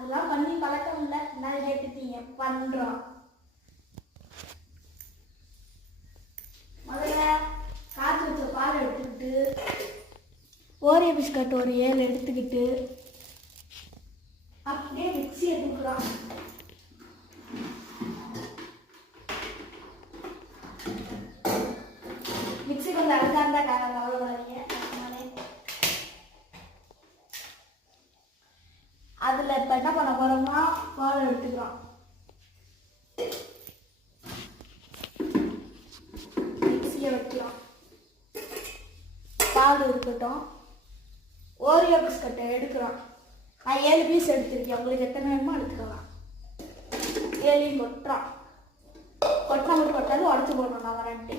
அதெல்லாம் பண்ணி பழக்கம் இல்லை. என்ன கேட்டுட்டீங்க, பண்ணுறோம். முதல்ல காய்ச்சி வச்ச பால் எடுத்துக்கிட்டு ஓரியோ பிஸ்கட் ஒரு 7 எடுத்துக்கிட்டு அப்படியே மிக்ஸி எடுத்துக்கிறோம். மிக்ஸி கொஞ்சம் அழகாக இருந்தால் கவலைப்படாதீங்க. அதில் இப்போ என்ன பண்ண போகிறோம்னா பால் எடுத்துக்கிறோம். மிக்ஸியை வைக்கிறோம். பால் இருக்கட்டும். ஓரியோ பிஸ்கட்டை எடுக்கிறோம். நான் 7 பீஸ் எடுத்துருக்கேன். உங்களுக்கு எத்தனை வேணுமோ எடுத்துக்கலாம். 7 கொட்டுறோம். கொட்டினா மட்டும் கொட்டாலும் உடச்சி போடணும். நான் வரேன்ட்டு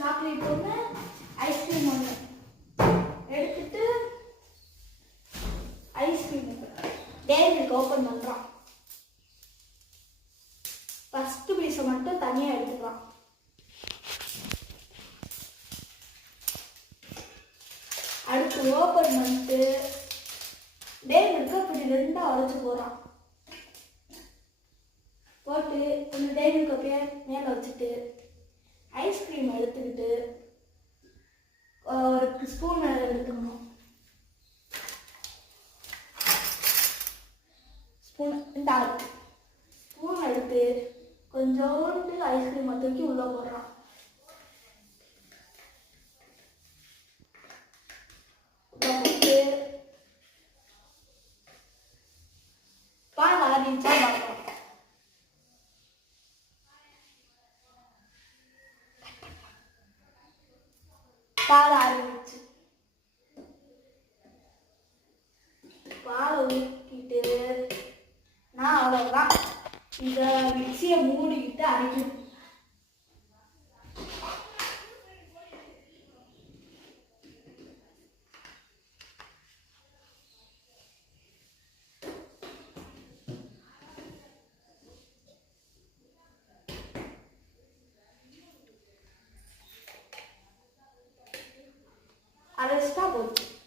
சாக்லேட் ஒன்று, ஐஸ்கிரீம் ஒன்று எடுத்துட்டு ஐஸ்கிரீம் டேரி மில்க் ஓப்பன் பண்ணுறோம். ஃபஸ்ட்டு பீஸை மட்டும் தனியாக எடுத்துக்கலாம். அடுத்து ஓப்பன் பண்ணிட்டு டேரி மில்க்கு இப்படி 2ஆக உடைச்சு போகிறோம். போட்டு இந்த டேரி மில்க் அப்படியே மேலே வச்சுட்டு ஐஸ்கிரீம் எடுத்துக்கிட்டு ஒரு ஸ்பூன் எடுத்துக்கணும். இந்த ஸ்பூன் எடுத்து கொஞ்சோண்டு ஐஸ்கிரீமை தூக்கி உள்ளே போடுறோம். போட்டு பால் ஆறிச்சா பார்ப்போம். பால் ஆரம்பிச்சு பால் ஊற்றிட்டு நான் அவ்வளோதான். இந்த மிக்சியை மூடிக்கிட்டு அரைக்கணும். அரைச்சிட்டா போதும்.